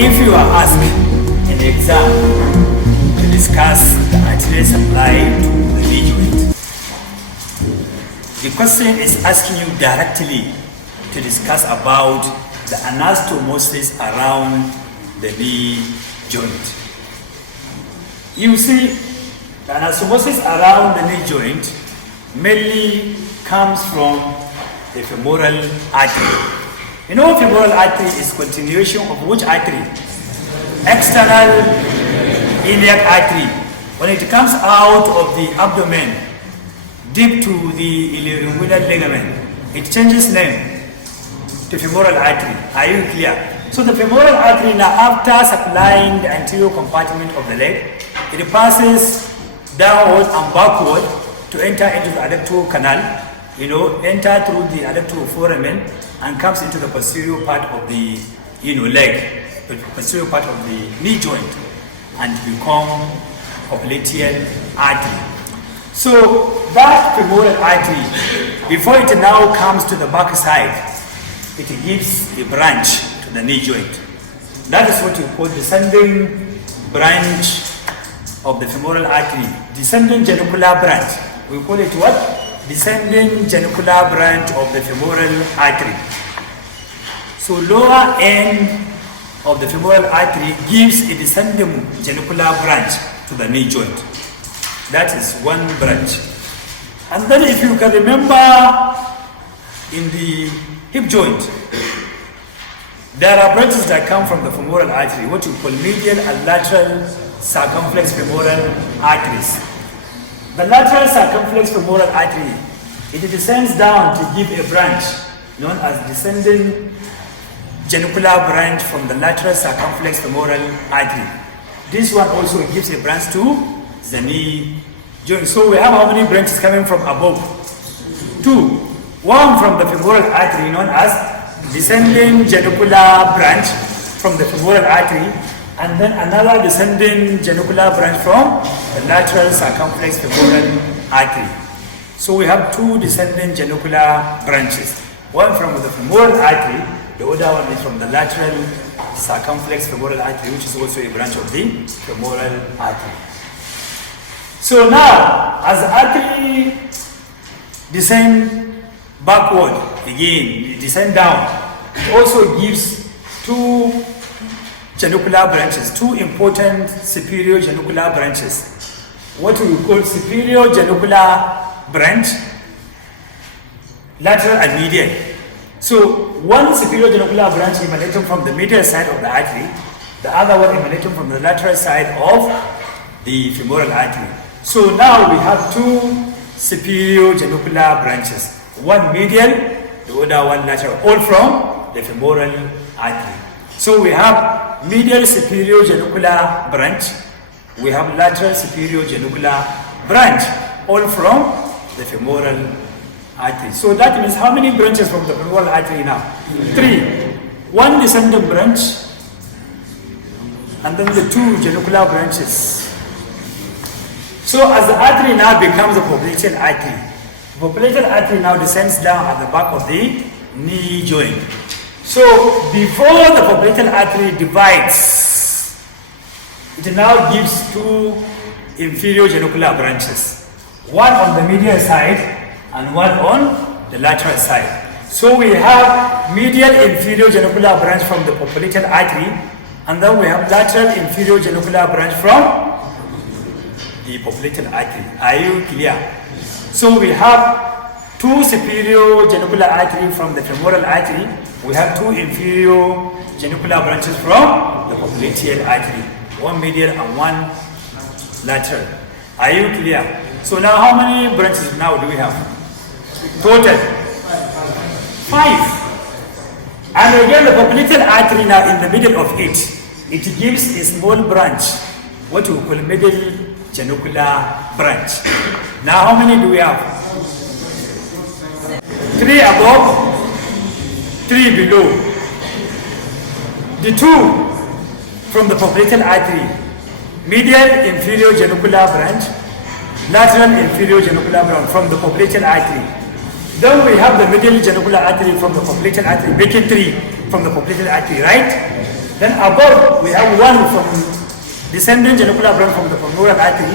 If you are asked in the exam to discuss the arterial supply to the knee joint, the question is asking you directly to discuss about the anastomosis around the knee joint. You see, the anastomosis around the knee joint mainly comes from the femoral artery. You know, femoral artery is continuation of which artery? External iliac artery. When it comes out of the abdomen, deep to the ilioinguinal ligament, it changes name to femoral artery. Are you clear? So the femoral artery now, after supplying the anterior compartment of the leg, it passes downward and backward to enter into the adductor canal, enter through the adductor foramen and comes into the posterior part of the leg, the posterior part of the knee joint, and become popliteal artery. So that femoral artery, before it now comes to the back side, it gives a branch to the knee joint. That is what we call descending branch of the femoral artery, descending genicular branch. We call it what? Descending genicular branch of the femoral artery. So lower end of the femoral artery gives a descending genicular branch to the knee joint. That is one branch. And then if you can remember, in the hip joint, there are branches that come from the femoral artery, what you call medial and lateral circumflex femoral arteries. The lateral circumflex femoral artery, it descends down to give a branch known as descending genicular branch from the lateral circumflex femoral artery. This one also gives a branch to the knee joint. So we have how many branches coming from above? Two. One from the femoral artery known as descending genicular branch from the femoral artery, and then another descending genicular branch from the lateral circumflex femoral artery. So we have two descending genicular branches. One from the femoral artery, the other one is from the lateral circumflex femoral artery, which is also a branch of the femoral artery. So now, as the artery descends backward, again, descend down, it also gives two genicular branches, two important superior genicular branches. What we call superior genicular branch, lateral and medial. So one superior genicular branch emanating from the medial side of the artery, the other one emanating from the lateral side of the femoral artery. So now we have two superior genicular branches, one medial, the other one lateral, all from the femoral artery. So we have medial superior genicular branch, we have lateral superior genicular branch, all from the femoral artery. So that means how many branches from the femoral artery now? Three. One descending branch, and then the two genicular branches. So as the artery now becomes a popliteal artery, the popliteal artery now descends down at the back of the knee joint. So before the popliteal artery divides, it now gives two inferior genicular branches, one on the medial side and one on the lateral side. So we have medial inferior genicular branch from the popliteal artery, and then we have lateral inferior genicular branch from the popliteal artery. Are you clear? So we have two superior genicular artery from the femoral artery. We have two inferior genicular branches from the popliteal artery, one medial and one lateral. Are you clear? So now how many branches now do we have? Total 5. And again the popliteal artery now in the middle of it gives a small branch, what we call middle genicular branch. Now how many do we have? 3 above, 3 below. The two from the popliteal artery, medial inferior genicular branch, lateral inferior genicular branch from the popliteal artery. Then we have the middle genicular artery from the popliteal artery, making 3 from the popliteal artery, right? Then above, we have one from descending genicular branch from the femoral artery,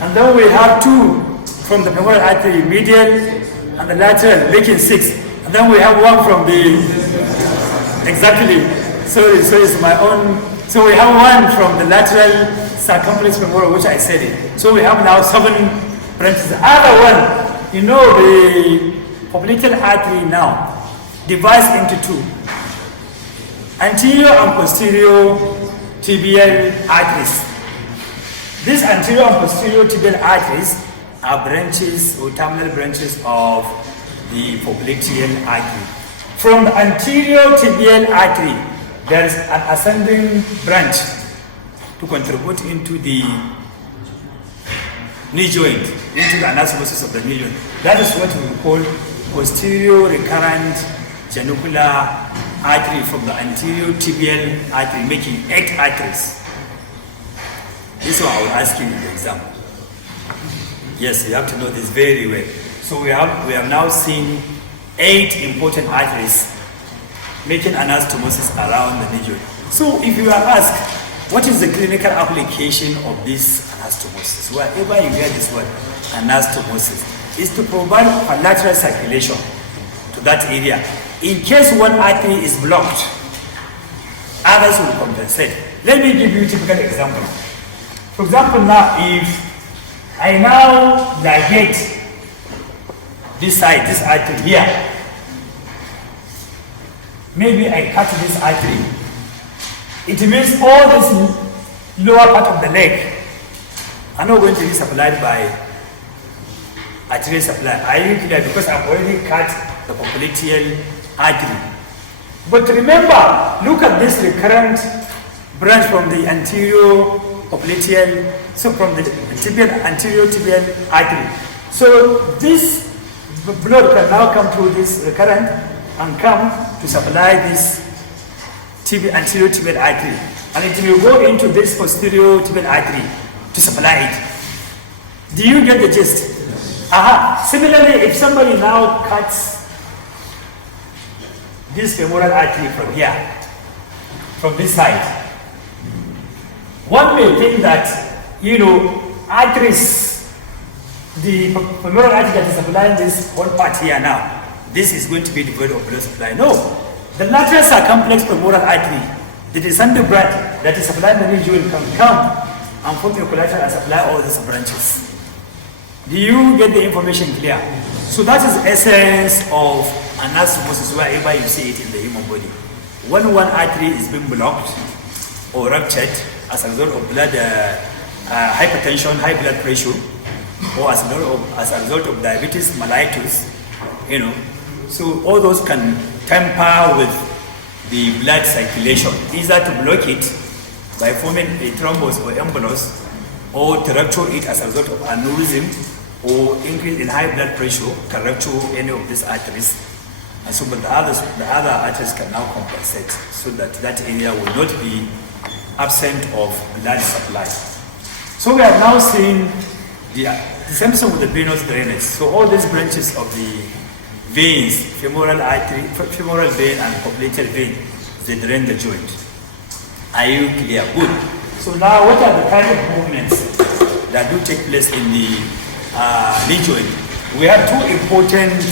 and then we have two from the femoral artery, medial and the lateral, making 6. And then we have one from the, exactly, so it's my own, so we have one from the lateral circumflex femoral, which I said it. So we have now 7 branches. The other one, you know, the popliteal artery now divides into 2. Anterior and posterior tibial arteries. These anterior and posterior tibial arteries are branches or terminal branches of the popliteal artery. From the anterior tibial artery, there is an ascending branch to contribute into the knee joint, into the anastomosis of the knee joint. That is what we call posterior recurrent genicular artery from the anterior tibial artery, making 8 arteries. This is what I will ask you in the exam. Yes, you have to know this very well. So we have now seen 8 important arteries making anastomosis around the knee joint. So if you are asked, what is the clinical application of this anastomosis? Wherever you hear this word, anastomosis, is to provide lateral circulation to that area. In case one artery is blocked, others will compensate. Let me give you a typical example. For example, now if I now ligate this side, this artery here, maybe I cut this artery. It means all this lower part of the leg are not going to be supplied by arterial supply. Are you clear? Because I've already cut the popliteal artery. But remember, look at this recurrent branch from the anterior popliteal, so from the anterior tibial artery. So this blood can now come through this recurrent and come to supply this anterior tibial artery, and it will go into this posterior tibial artery to supply it. Do you get the gist? Similarly, if somebody now cuts this femoral artery from here, from this side, one may think that, arteries, the femoral artery that is supplying this one part here now, this is going to be devoid of blood supply. No. The lateral circumflex femoral artery, the descending branch that is supplying the knee joint, can come and form a collateral and supply all these branches. Do you get the information clear? So that is the essence of anastomosis wherever you see it in the human body. When one artery is being blocked or ruptured as a result of blood hypertension, high blood pressure, or as a result of diabetes mellitus, so all those can tamper with the blood circulation, either to block it by forming a thrombus or embolus, or to rupture it as a result of aneurysm, or increase in high blood pressure can rupture any of these arteries. And so, but the other arteries can now compensate so that that area will not be absent of blood supply. So we are now seeing the same thing with the venous drainage. So all these branches of the veins, femoral artery, femoral vein and popliteal vein, they drain the joint. Are you clear? Good. So now what are the kind of movements that do take place in the knee joint? We have 2 important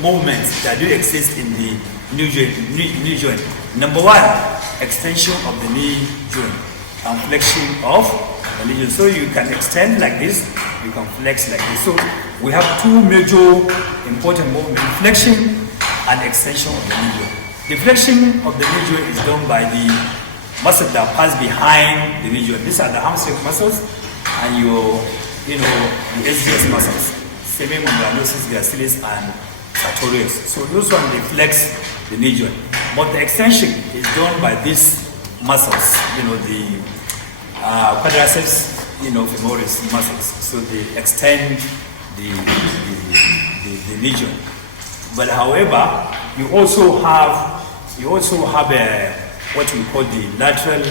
movements that do exist in the knee joint. Number 1, extension of the knee joint and flexion of the knee joint. So you can extend like this, you can flex like this. So we have 2 major important movements, flexion and extension of the knee joint. The flexion of the knee joint is done by the muscles that pass behind the knee joint. These are the hamstring muscles and the SGS muscles, semimembranosus, gracilis, and sartorius. So those ones, they flex the knee joint. But the extension is done by these muscles, the quadriceps, femoris muscles. So they extend the knee joint. But however, you also have what we call the lateral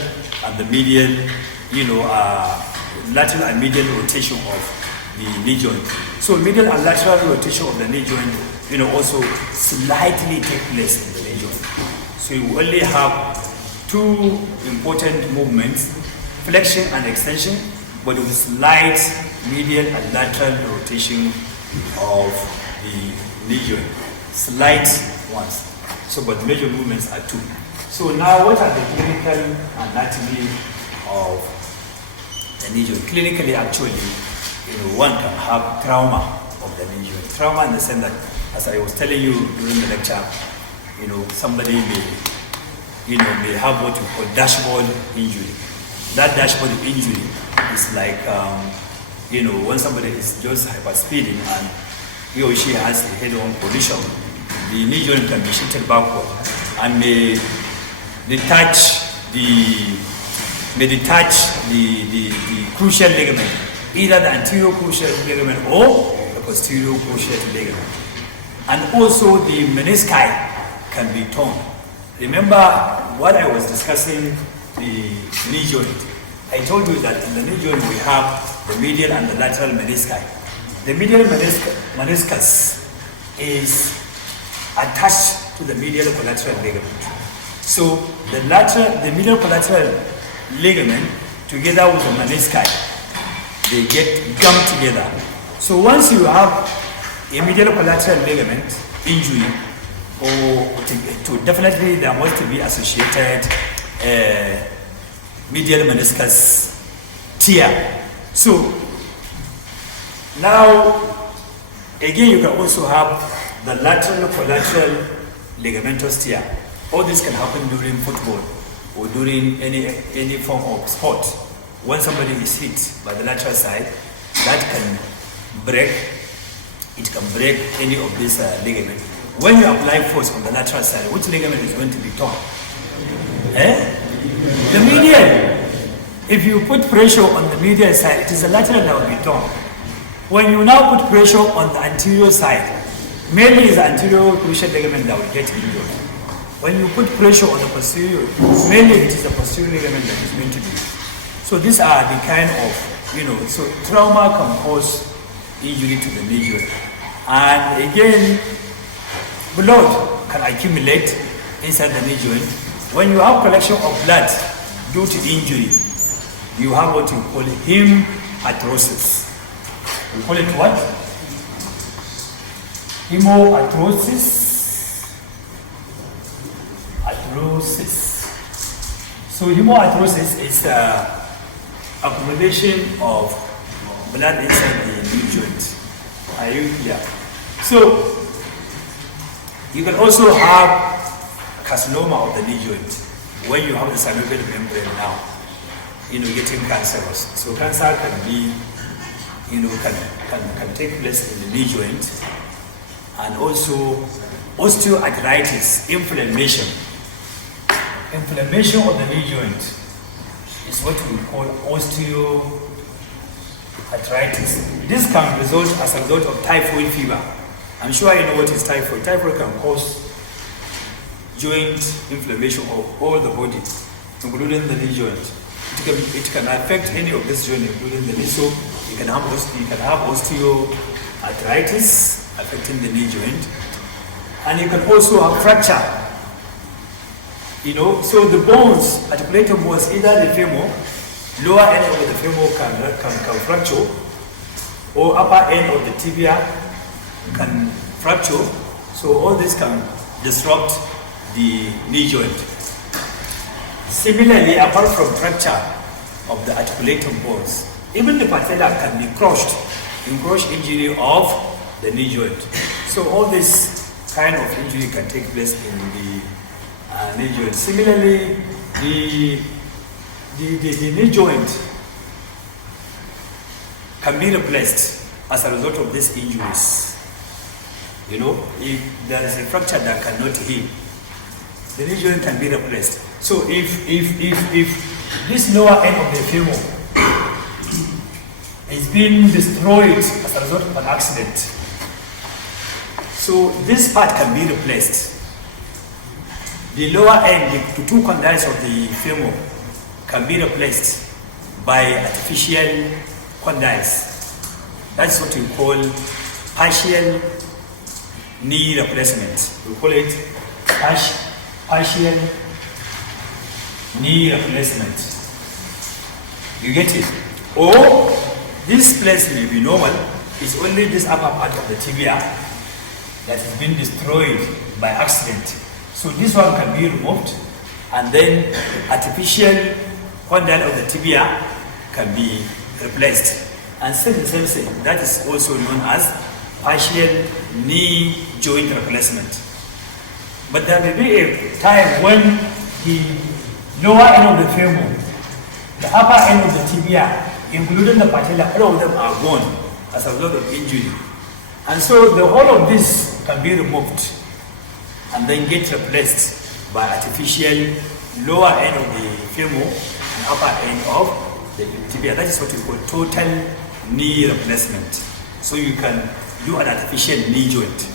and the medial, lateral and medial rotation of the knee joint. So medial and lateral rotation of the knee joint, also slightly take place in the knee joint. So you only have two important movements, flexion and extension, but with slight medial and lateral rotation of the knee joint. Slight ones. So, but major movements are two. So now what are the clinical anatomy of the knee joint? Clinically, actually, one can have trauma of the knee joint. Trauma in the sense that, as I was telling you during the lecture, somebody may have what we call dashboard injury. That dashboard injury is like, when somebody is just hyperspeeding and he or she has a head-on collision, the knee joint can be shifted backward and may detach the cruciate ligament, either the anterior cruciate ligament or the posterior cruciate ligament. And also the menisci can be torn. Remember what I was discussing, the knee joint. I told you that in the knee joint we have the medial and the lateral menisci. The medial meniscus is attached to the medial collateral ligament. So the medial collateral ligament together with the menisci, they get gummed together. So once you have a medial collateral ligament injury, definitely there must be associated medial meniscus tear. So now again you can also have the lateral collateral ligamentous tear. All this can happen during football or during any form of sport. When somebody is hit by the lateral side, that can break. It can break any of these ligaments. When you apply force on the lateral side, which ligament is going to be torn? The medial. If you put pressure on the medial side, it is the lateral that will be torn. When you now put pressure on the anterior side, mainly it's the anterior cruciate ligament that will get injured. When you put pressure on the posterior, mainly it is the posterior ligament that is going to be. So these are the kind of, so trauma can cause injury to the knee joint. And again, blood can accumulate inside the knee joint. When you have collection of blood due to injury, you have what you call hemarthrosis. We call it what? Hemarthrosis. So hemarthrosis is accumulation of blood inside the knee joint. Are you clear? So you can also have carcinoma of the knee joint when you have the synovial membrane now, getting cancerous. So cancer can be, can take place in the knee joint, and also osteoarthritis, inflammation. Inflammation of the knee joint is what we call osteoarthritis. This can result as a result of typhoid fever. I'm sure you know what is typhoid. Typhoid can cause joint inflammation of all the body, including the knee joint. It can affect any of this joint, including the knee. So you can have osteoarthritis affecting the knee joint, and you can also have fracture. So the bones, articulating bones, either the femur, lower end of the femur can fracture, or upper end of the tibia can fracture. So all this can disrupt the knee joint. Similarly, apart from fracture of the articulating bones, even the patella can be crushed in crush injury of the knee joint. So all this kind of injury can take place in the knee joint. Similarly, the knee joint can be replaced as a result of these injuries. If there is a fracture that cannot heal, the knee joint can be replaced. So if this lower end of the femur is being destroyed as a result of an accident, so this part can be replaced. The lower end, the two condyles of the femur, can be replaced by artificial condyles. That's what we call partial knee replacement. We call it partial knee replacement. You get it? Or this place may be normal, it's only this upper part of the tibia that has been destroyed by accident. So this one can be removed, and then artificial condyle of the tibia can be replaced. And still the same thing, that is also known as partial knee joint replacement. But there may be a time when the lower end of the femur, the upper end of the tibia, including the patella, all of them are gone as a result of injury. And so the whole of this can be removed and then get replaced by artificial lower end of the femur and upper end of the tibia. That is what we call total knee replacement. So you can do an artificial knee joint.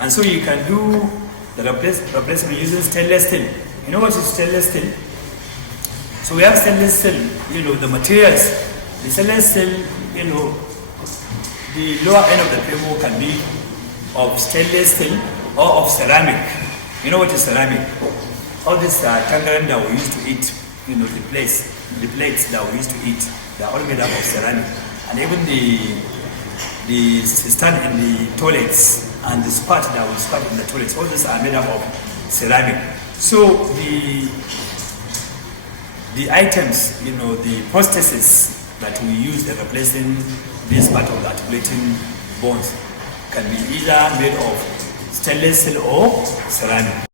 And so you can do the replacement using stainless steel. You know what is stainless steel? So we have stainless steel, the materials. The stainless steel, the lower end of the femur can be of stainless steel or of ceramic. You know what is ceramic? All these tangerine that we used to eat, the plates that we used to eat, they are all made up of ceramic. And even the stand in the toilets and the spot that we spat in the toilets, all these are made up of ceramic. So the items, the prostheses that we use in replacing this part of the articulating bones can be either made of stainless steel or ceramic.